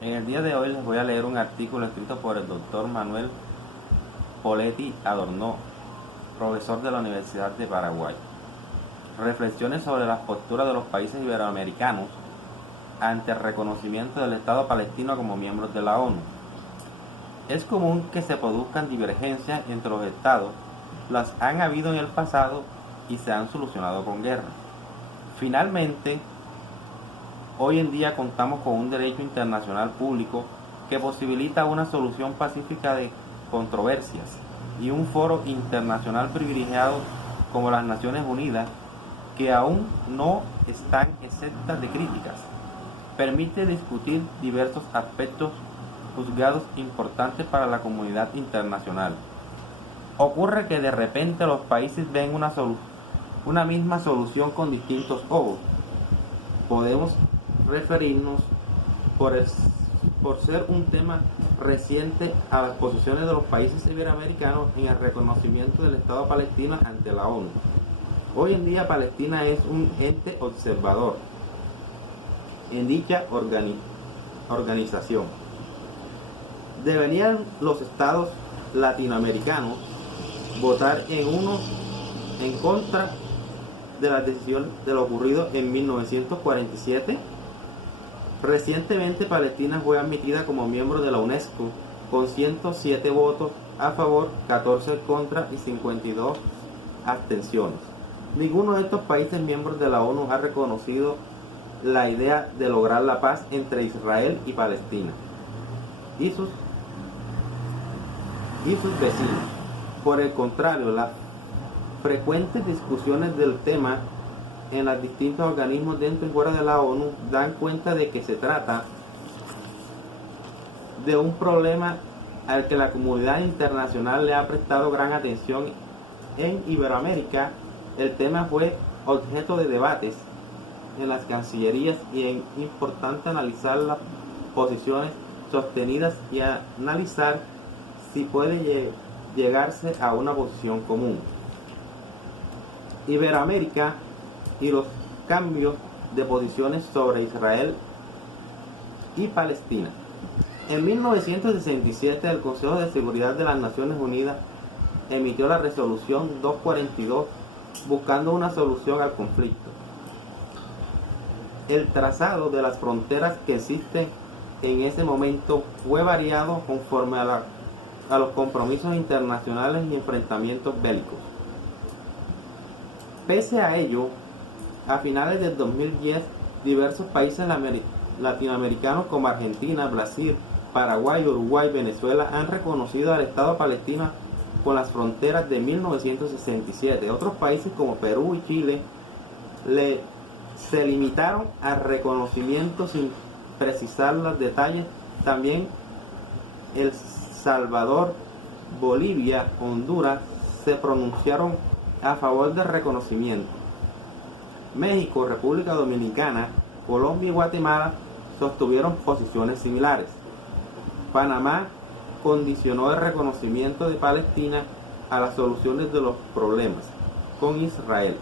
En el día de hoy les voy a leer un artículo escrito por el doctor Manuel Poletti Adorno, profesor de la Universidad de Paraguay. Reflexiones sobre las posturas de los países iberoamericanos ante el reconocimiento del Estado palestino como miembros de la ONU. Es común que se produzcan divergencias entre los estados, las han habido en el pasado y se han solucionado con guerra. Finalmente, hoy en día contamos con un derecho internacional público que posibilita una solución pacífica de controversias y un foro internacional privilegiado como las Naciones Unidas, que aún no están exentas de críticas. Permite discutir diversos aspectos juzgados importantes para la comunidad internacional. Ocurre que de repente los países ven una misma solución con distintos ojos. Podemos referirnos por ser un tema reciente a las posiciones de los países iberoamericanos en el reconocimiento del Estado palestino ante la ONU. Hoy en día Palestina es un ente observador en dicha organización. Deberían los estados latinoamericanos votar en contra de la decisión de lo ocurrido en 1947. Recientemente Palestina fue admitida como miembro de la UNESCO con 107 votos a favor, 14 contra y 52 abstenciones. Ninguno de estos países miembros de la ONU ha reconocido la idea de lograr la paz entre Israel y Palestina y sus vecinos. Por el contrario, las frecuentes discusiones del tema en los distintos organismos dentro y fuera de la ONU dan cuenta de que se trata de un problema al que la comunidad internacional le ha prestado gran atención. En Iberoamérica, el tema fue objeto de debates en las cancillerías y es importante analizar las posiciones sostenidas y analizar si puede llegarse a una posición común. Iberoamérica y los cambios de posiciones sobre Israel y Palestina. En 1967 el Consejo de Seguridad de las Naciones Unidas emitió la resolución 242 buscando una solución al conflicto. El trazado de las fronteras que existen en ese momento fue variado conforme a los compromisos internacionales y enfrentamientos bélicos. Pese a ello, a finales del 2010, diversos países latinoamericanos como Argentina, Brasil, Paraguay, Uruguay, Venezuela han reconocido al Estado palestino con las fronteras de 1967. Otros países como Perú y Chile se limitaron al reconocimiento sin precisar los detalles. También El Salvador, Bolivia, Honduras se pronunciaron a favor del reconocimiento. México, República Dominicana, Colombia y Guatemala sostuvieron posiciones similares. Panamá condicionó el reconocimiento de Palestina a las soluciones de los problemas con Israel.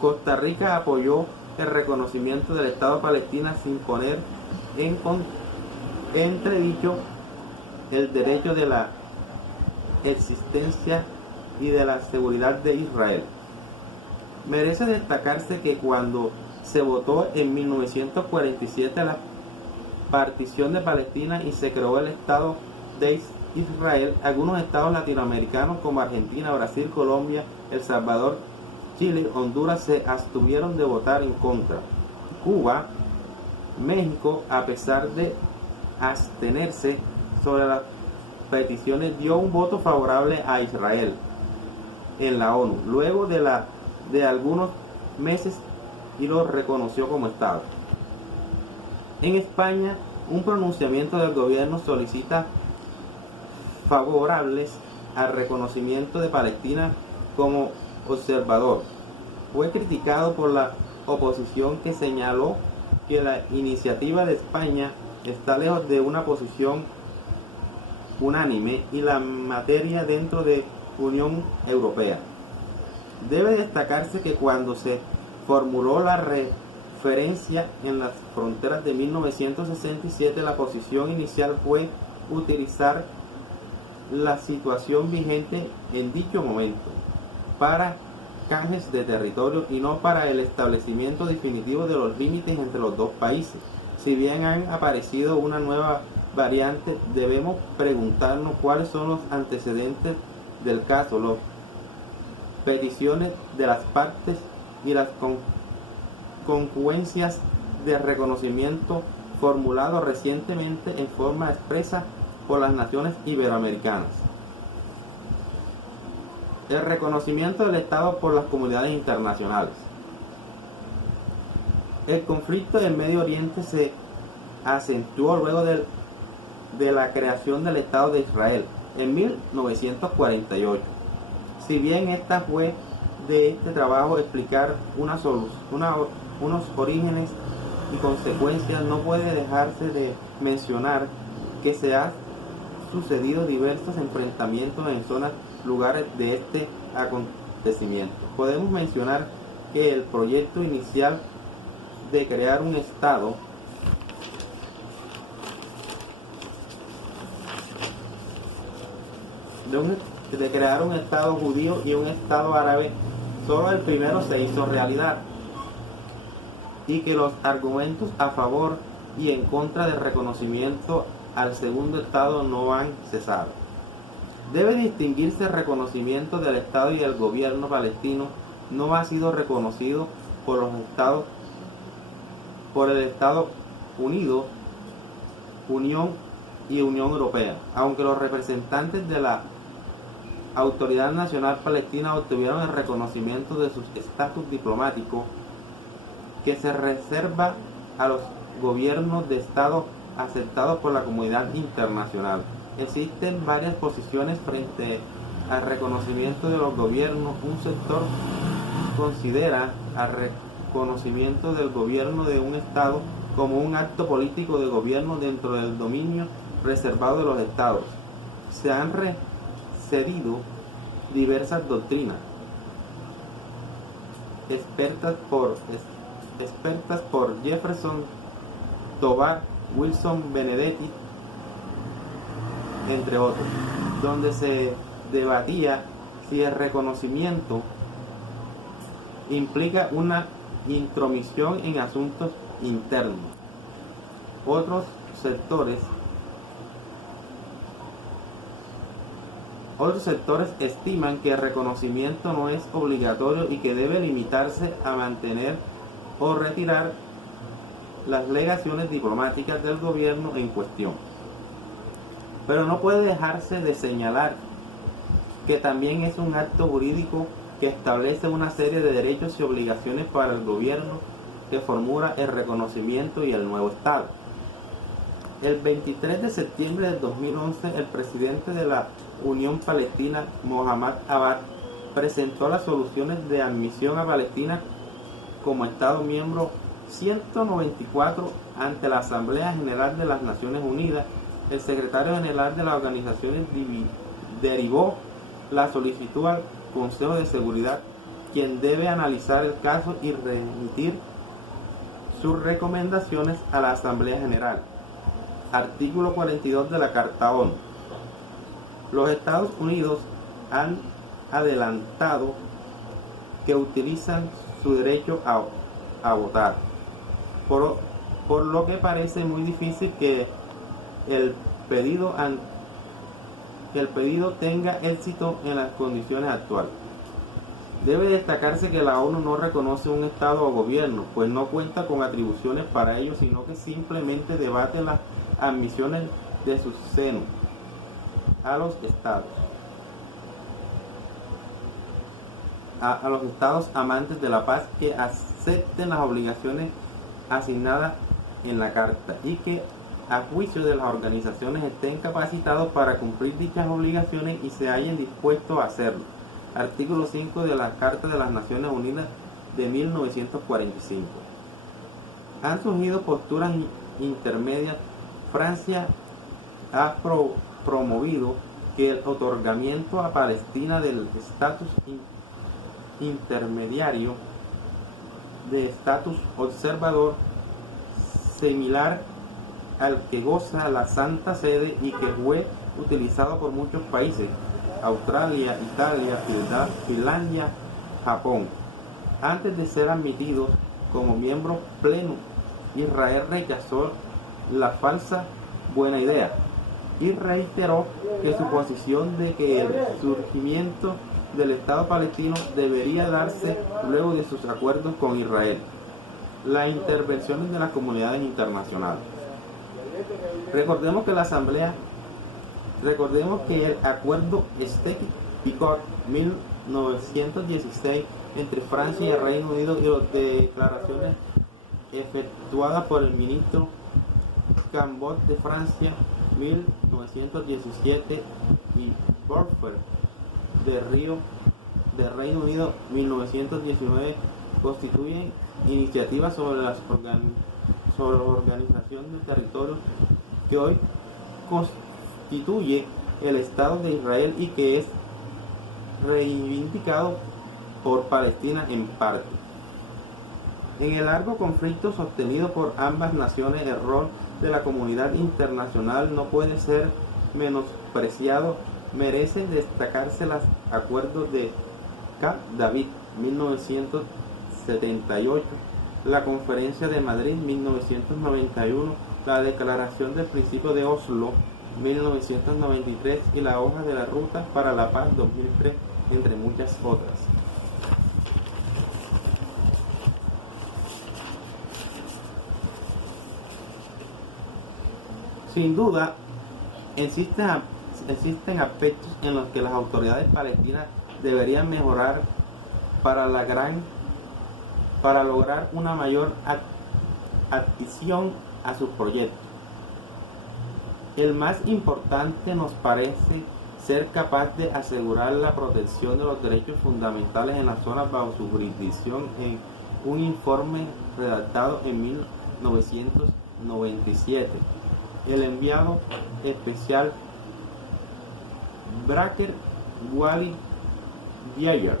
Costa Rica apoyó el reconocimiento del Estado palestino sin poner en entredicho el derecho de la existencia y de la seguridad de Israel. Merece destacarse que cuando se votó en 1947 la partición de Palestina y se creó el Estado de Israel, algunos estados latinoamericanos como Argentina, Brasil, Colombia, El Salvador, Chile, Honduras se abstuvieron de votar en contra. Cuba, México, a pesar de abstenerse sobre las peticiones, dio un voto favorable a Israel en la ONU, luego de algunos meses, y lo reconoció como Estado. En España, un pronunciamiento del gobierno solicita favorables al reconocimiento de Palestina como observador. Fue criticado por la oposición, que señaló que la iniciativa de España está lejos de una posición unánime y la materia dentro de Unión Europea. Debe destacarse que cuando se formuló la conferencia en las fronteras de 1967, la posición inicial fue utilizar la situación vigente en dicho momento para canjes de territorio y no para el establecimiento definitivo de los límites entre los dos países. Si bien han aparecido una nueva variante, debemos preguntarnos cuáles son los antecedentes del caso, las peticiones de las partes y las concluencias de reconocimiento formulado recientemente en forma expresa por las naciones iberoamericanas. El reconocimiento del Estado por las comunidades internacionales. El conflicto del Medio Oriente se acentuó luego de la creación del Estado de Israel en 1948. Si bien esta fue de este trabajo explicar unos orígenes y consecuencias, no puede dejarse de mencionar que se han sucedido diversos enfrentamientos en zonas, lugares de este acontecimiento. Podemos mencionar que el proyecto inicial de crear un Estado judío y un Estado árabe, solo el primero se hizo realidad, y que los argumentos a favor y en contra del reconocimiento al segundo Estado no han cesado. Debe distinguirse el reconocimiento del Estado y el gobierno palestino no ha sido reconocido por el Estado Unido, Unión y Unión Europea, aunque los representantes de la Autoridad Nacional Palestina obtuvieron el reconocimiento de su estatus diplomático que se reserva a los gobiernos de Estado aceptados por la comunidad internacional. Existen varias posiciones frente al reconocimiento de los gobiernos. Un sector considera al reconocimiento del gobierno de un Estado como un acto político de gobierno dentro del dominio reservado de los Estados. Se han cedido diversas doctrinas expertas por Jefferson, Tobar, Wilson, Benedetti, entre otros, donde se debatía si el reconocimiento implica una intromisión en asuntos internos. Otros sectores estiman que el reconocimiento no es obligatorio y que debe limitarse a mantener o retirar las legaciones diplomáticas del gobierno en cuestión. Pero no puede dejarse de señalar que también es un acto jurídico que establece una serie de derechos y obligaciones para el gobierno que formula el reconocimiento y el nuevo Estado. El 23 de septiembre de 2011, el presidente de la Unión Palestina, Mohamed Abbas, presentó las soluciones de admisión a Palestina como Estado miembro 194 ante la Asamblea General de las Naciones Unidas. El secretario general de la organización derivó la solicitud al Consejo de Seguridad, quien debe analizar el caso y remitir sus recomendaciones a la Asamblea General. Artículo 42 de la Carta ONU. Los Estados Unidos han adelantado que utilizan su derecho a votar, por lo que parece muy difícil que el pedido tenga éxito en las condiciones actuales. Debe destacarse que la ONU no reconoce un Estado o gobierno, pues no cuenta con atribuciones para ello, sino que simplemente debate las admisiones de su seno a los Estados. A los Estados amantes de la paz que acepten las obligaciones asignadas en la Carta y que a juicio de las organizaciones estén capacitados para cumplir dichas obligaciones y se hallen dispuestos a hacerlo. Artículo 5 de la Carta de las Naciones Unidas de 1945. Han surgido posturas intermedias. Francia ha promovido que el otorgamiento a Palestina del estatus intermediario de estatus observador similar al que goza la Santa Sede y que fue utilizado por muchos países: Australia, Italia, Finlandia, Japón. Antes de ser admitidos como miembros plenos, Israel rechazó la falsa buena idea y reiteró que su posición de que el surgimiento del Estado palestino debería darse luego de sus acuerdos con Israel. Las intervenciones de las comunidades internacionales. Recordemos que el acuerdo Sykes-Picot 1916 entre Francia y el Reino Unido y las declaraciones efectuadas por el ministro Cambot de Francia 1917 y Borfer de Reino Unido 1919 constituyen iniciativas sobre la organización de territorios que hoy constituye el Estado de Israel y que es reivindicado por Palestina en parte. En el largo conflicto sostenido por ambas naciones, el rol de la comunidad internacional no puede ser menospreciado. Merecen destacarse los acuerdos de Camp David 1978, la Conferencia de Madrid 1991, la Declaración del Principio de Oslo 1993 y la Hoja de la Ruta para la Paz 2003, entre muchas otras. Sin duda, existen aspectos en los que las autoridades palestinas deberían mejorar para lograr una mayor adhesión a sus proyectos. El más importante nos parece ser capaz de asegurar la protección de los derechos fundamentales en las zonas bajo su jurisdicción. En un informe redactado en 1997, el enviado especial Baker Wally Dyer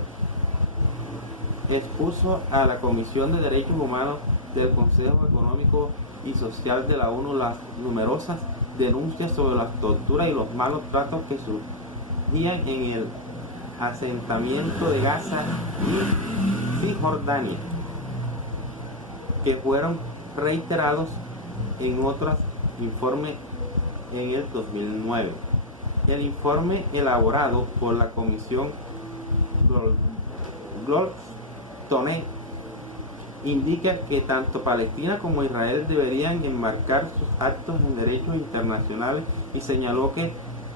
expuso a la Comisión de Derechos Humanos del Consejo Económico y Social de la ONU las numerosas denuncias sobre la tortura y los malos tratos que surgían en el asentamiento de Gaza y Cisjordania, que fueron reiterados en otros informes en el 2009. El informe elaborado por la Comisión Goldstone indica que tanto Palestina como Israel deberían enmarcar sus actos en derechos internacionales y señaló que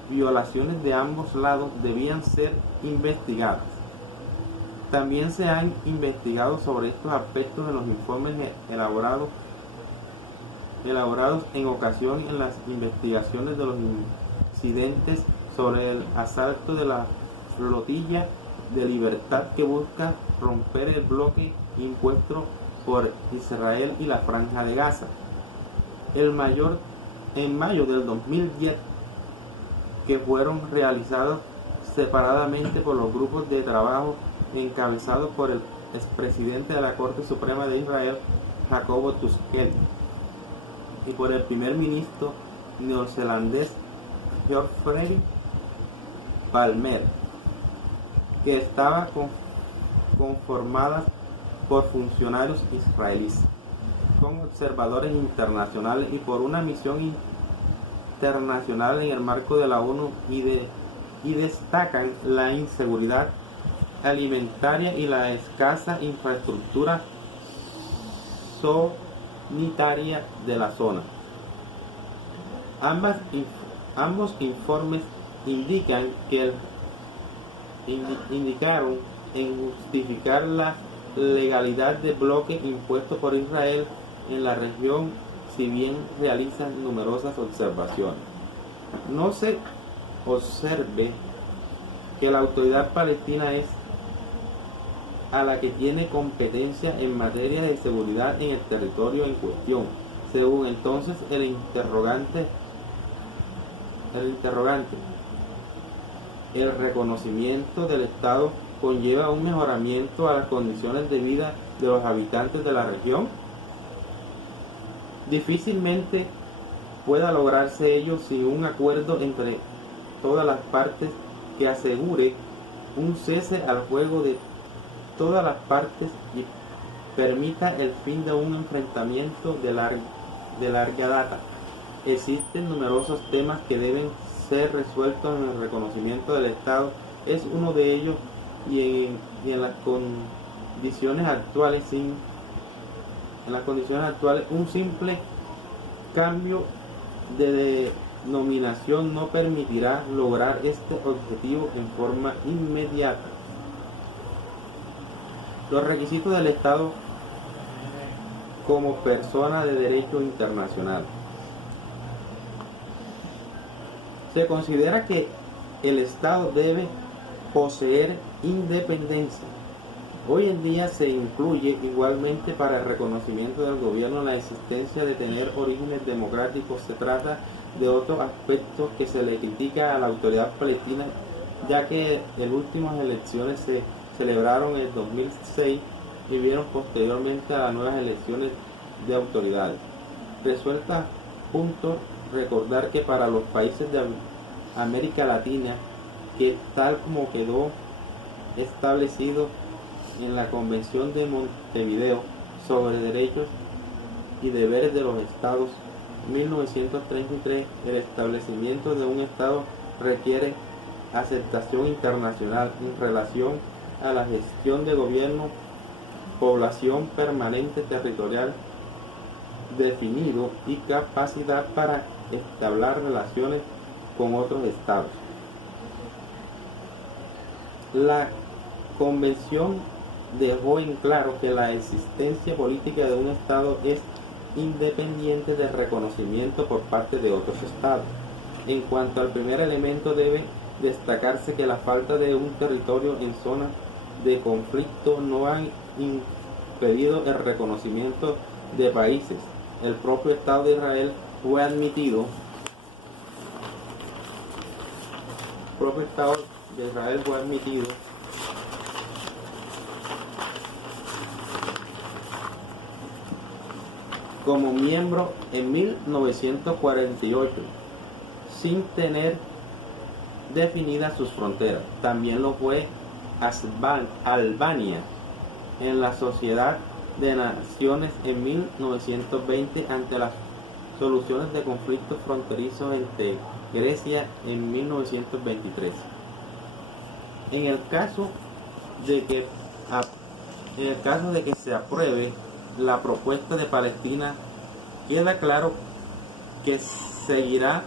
violaciones de ambos lados debían ser investigadas. También se han investigado sobre estos aspectos en los informes elaborados en ocasiones en las investigaciones de los incidentes sobre el asalto de la flotilla de libertad que busca romper el bloque impuesto por Israel y la Franja de Gaza. En mayo del 2010, que fueron realizados separadamente por los grupos de trabajo encabezados por el expresidente de la Corte Suprema de Israel, Jacobo Tuskel, y por el primer ministro neozelandés Geoffrey Palmer, que estaba conformadas por funcionarios israelíes, con observadores internacionales y por una misión internacional en el marco de la ONU y destacan la inseguridad alimentaria y la escasa infraestructura sanitaria de la zona. Ambos informes indicaron en justificar la legalidad del bloque impuesto por Israel en la región, si bien realizan numerosas observaciones. No se observe que la autoridad palestina es a la que tiene competencia en materia de seguridad en el territorio en cuestión. Según entonces el interrogante, el reconocimiento del Estado conlleva un mejoramiento a las condiciones de vida de los habitantes de la región, difícilmente pueda lograrse ello sin un acuerdo entre todas las partes que asegure un cese al fuego de todas las partes y permita el fin de un enfrentamiento de larga data. Existen numerosos temas que deben ser resueltos en el reconocimiento del Estado. Es uno de ellos y en las condiciones actuales un simple cambio de denominación no permitirá lograr este objetivo en forma inmediata. Los requisitos del Estado como persona de derecho internacional. Se considera que el Estado debe poseer independencia. Hoy en día se incluye igualmente para el reconocimiento del gobierno la existencia de tener orígenes democráticos. Se trata de otro aspecto que se le critica a la autoridad palestina, ya que las últimas elecciones se celebraron en el 2006 y vieron posteriormente a las nuevas elecciones de autoridades. Resulta punto recordar que para los países de América Latina, que tal como quedó establecido en la Convención de Montevideo sobre Derechos y Deberes de los Estados 1933, el establecimiento de un Estado requiere aceptación internacional en relación a la gestión de gobierno, población permanente territorial definido y capacidad para establecer relaciones con otros estados. La Convención dejó en claro que la existencia política de un Estado es independiente del reconocimiento por parte de otros Estados. En cuanto al primer elemento, debe destacarse que la falta de un territorio en zonas de conflicto no han impedido el reconocimiento de países. El propio Estado de Israel fue admitido como miembro en 1948, sin tener definidas sus fronteras. También lo fue Albania en la Sociedad de Naciones en 1920 ante las soluciones de conflictos fronterizos entre Grecia en 1923. En el caso de que se apruebe la propuesta de Palestina, queda claro que seguirá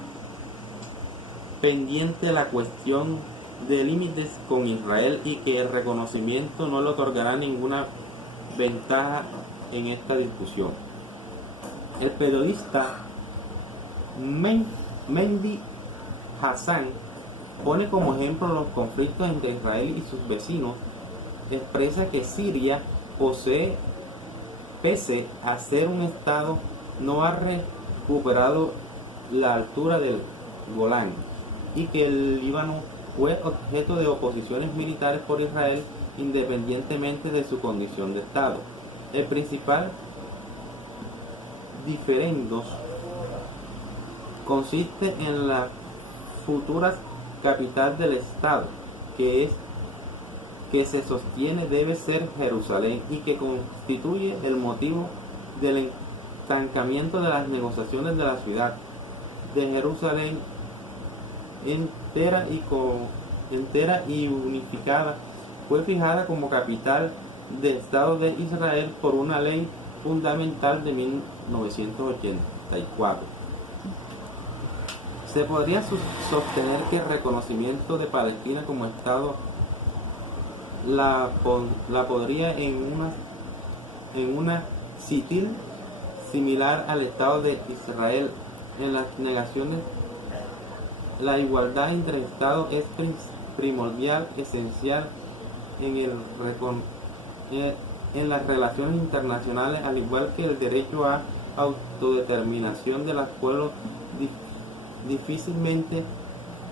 pendiente la cuestión de límites con Israel y que el reconocimiento no le otorgará ninguna ventaja en esta discusión. El periodista Mendy Hassan pone como ejemplo los conflictos entre Israel y sus vecinos. Expresa que Siria pese a ser un estado, no ha recuperado la altura del Golán, y que el Líbano fue objeto de oposiciones militares por Israel independientemente de su condición de Estado. El principal diferendo consiste en la futura capital del Estado, que se sostiene debe ser Jerusalén y que constituye el motivo del estancamiento de las negociaciones de la ciudad de Jerusalén entera y unificada. Fue fijada como capital del Estado de Israel por una ley fundamental de 1984. Se podría sostener que el reconocimiento de Palestina como Estado la podría en una sitil similar al Estado de Israel. En las negaciones, la igualdad entre Estados es primordial, esencial en las relaciones internacionales, al igual que el derecho a autodeterminación de los pueblos. Difícilmente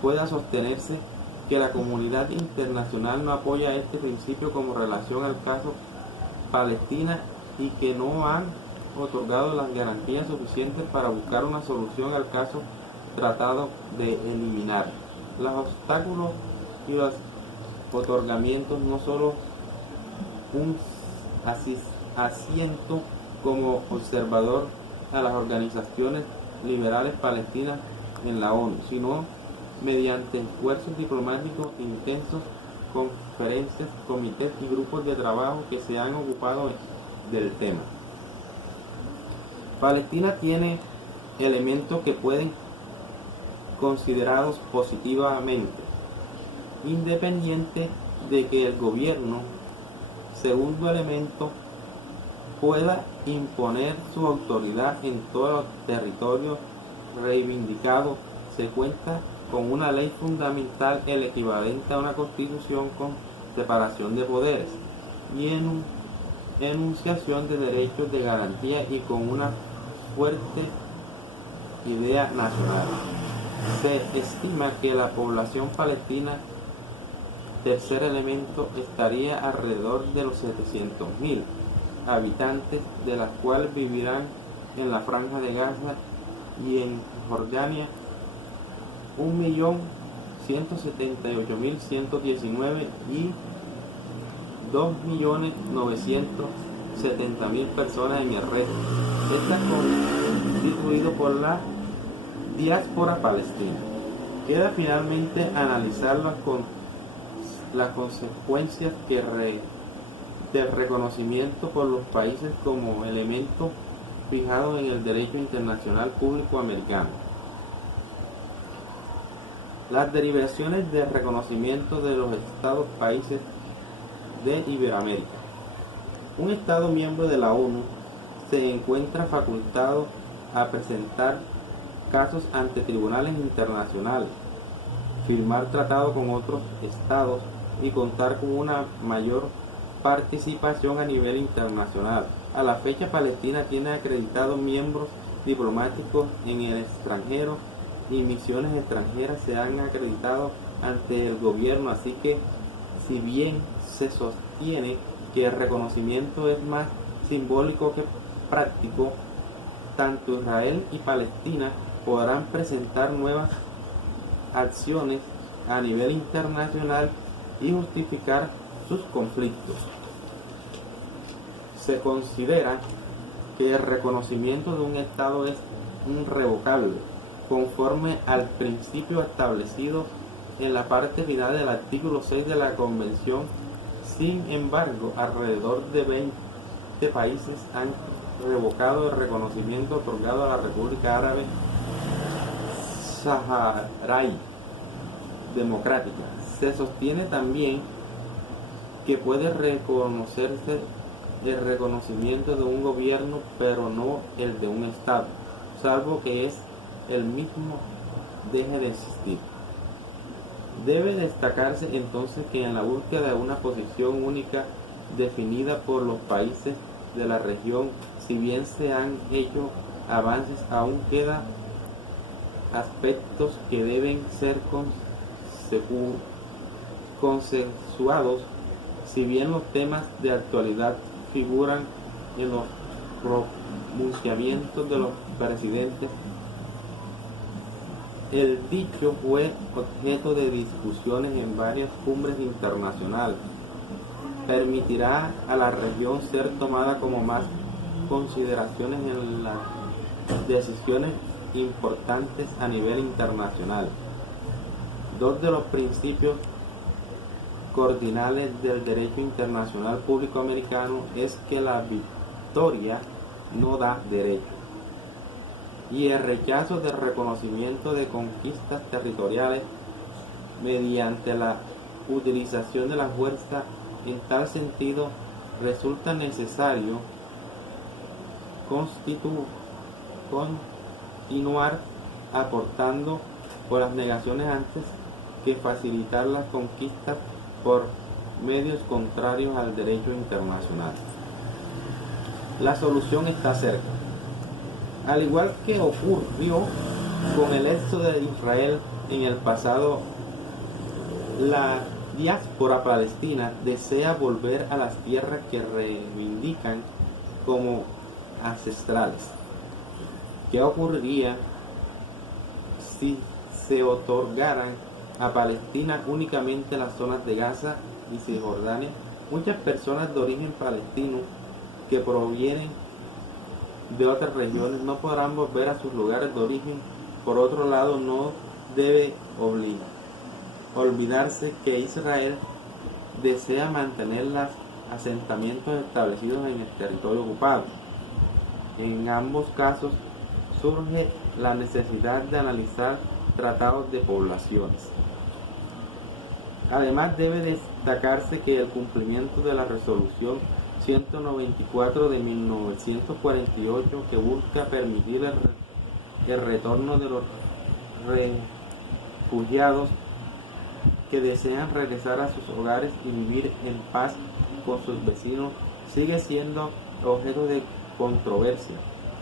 pueda sostenerse que la comunidad internacional no apoya este principio como relación al caso Palestina y que no han otorgado las garantías suficientes para buscar una solución al caso tratado de eliminar. Los obstáculos y los otorgamientos no solo un asiento como observador a las organizaciones liberales palestinas en la ONU, sino mediante esfuerzos diplomáticos intensos, conferencias, comités y grupos de trabajo que se han ocupado del tema. Palestina tiene elementos que pueden considerados positivamente, independiente de que el gobierno, segundo elemento, pueda imponer su autoridad en todos los territorios reivindicados. Se cuenta con una ley fundamental, el equivalente a una constitución con separación de poderes y enunciación de derechos de garantía y con una fuerte idea nacional. Se estima que la población palestina, tercer elemento, estaría alrededor de los 700.000 habitantes, de las cuales vivirán en la Franja de Gaza y en Jordania 1.178.119 y 2.970.000 personas en el resto. Está constituido por la diáspora palestina. Queda finalmente analizar las consecuencias del reconocimiento por los países como elemento fijado en el derecho internacional público americano. Las derivaciones del reconocimiento de los estados países de Iberoamérica. Un estado miembro de la ONU se encuentra facultado a presentar casos ante tribunales internacionales, firmar tratados con otros estados y contar con una mayor participación a nivel internacional. A la fecha, Palestina tiene acreditados miembros diplomáticos en el extranjero y misiones extranjeras se han acreditado ante el gobierno, así que si bien se sostiene que el reconocimiento es más simbólico que práctico, tanto Israel y Palestina podrán presentar nuevas acciones a nivel internacional y justificar sus conflictos. Se considera que el reconocimiento de un Estado es irrevocable, conforme al principio establecido en la parte final del artículo 6 de la Convención. Sin embargo, alrededor de 20 países han revocado el reconocimiento otorgado a la República Árabe Saharaui Democrática. Se sostiene también que puede reconocerse el reconocimiento de un gobierno, pero no el de un Estado, salvo que el mismo deje de existir. Debe destacarse entonces que en la búsqueda de una posición única definida por los países de la región, si bien se han hecho avances, aún quedan aspectos que deben ser consensuados. Si bien los temas de actualidad figuran en los pronunciamientos de los presidentes, el dicho fue objeto de discusiones en varias cumbres internacionales. Permitirá a la región ser tomada como más consideraciones en las decisiones importantes a nivel internacional. Dos de los principios cardinales del derecho internacional público americano es que la victoria no da derecho, y el rechazo del reconocimiento de conquistas territoriales mediante la utilización de la fuerza. En tal sentido, resulta necesario continuar aportando por las negaciones antes que facilitar las conquistas por medios contrarios al derecho internacional. La solución está cerca. Al igual que ocurrió con el éxodo de Israel en el pasado, la diáspora palestina desea volver a las tierras que reivindican como ancestrales. ¿Qué ocurriría si se otorgaran a Palestina únicamente las zonas de Gaza y Cisjordania? Muchas personas de origen palestino que provienen de otras regiones no podrán volver a sus lugares de origen. Por otro lado, no debe olvidarse que Israel desea mantener los asentamientos establecidos en el territorio ocupado. En ambos casos surge la necesidad de analizar tratados de poblaciones. Además, debe destacarse que el cumplimiento de la resolución 194 de 1948, que busca permitir el retorno de los refugiados que desean regresar a sus hogares y vivir en paz con sus vecinos, sigue siendo objeto de controversia.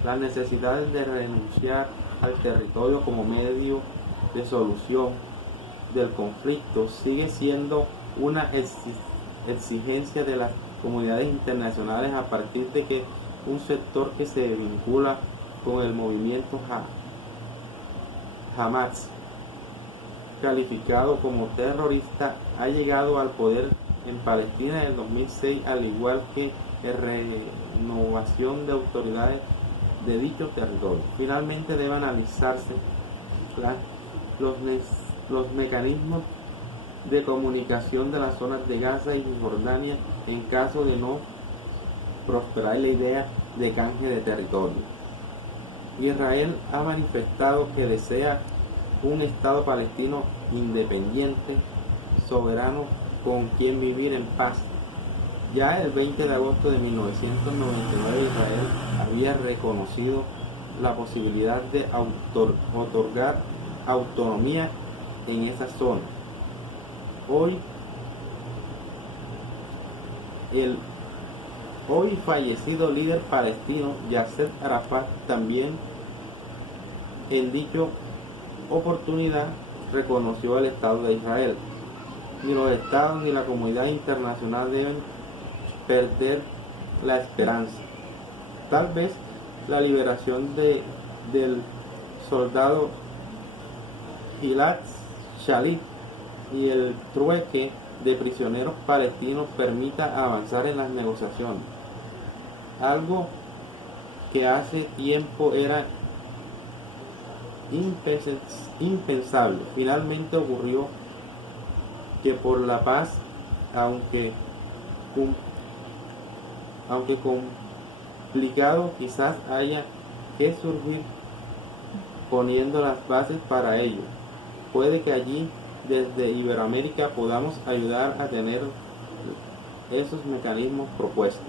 Las necesidades de renunciar al territorio como medio de solución del conflicto sigue siendo una exigencia de las comunidades internacionales, a partir de que un sector que se vincula con el movimiento Hamas, calificado como terrorista, ha llegado al poder en Palestina en el 2006, al igual que la renovación de autoridades de dicho territorio. Finalmente, debe analizarse los mecanismos de comunicación de las zonas de Gaza y Cisjordania en caso de no prosperar la idea de canje de territorio. Israel ha manifestado que desea un Estado palestino independiente, soberano, con quien vivir en paz. Ya el 20 de agosto de 1999 Israel había reconocido la posibilidad de otorgar autonomía en esa zona. El hoy fallecido líder palestino Yasser Arafat también en dicha oportunidad reconoció el Estado de Israel. Ni los estados ni la comunidad internacional deben perder la esperanza. Tal vez la liberación del soldado Gilad Shalit y el trueque de prisioneros palestinos permita avanzar en las negociaciones. Algo que hace tiempo era impensable. Finalmente ocurrió que por la paz, aunque complicado, quizás haya que surgir poniendo las bases para ello. Puede que allí, desde Iberoamérica, podamos ayudar a tener esos mecanismos propuestos.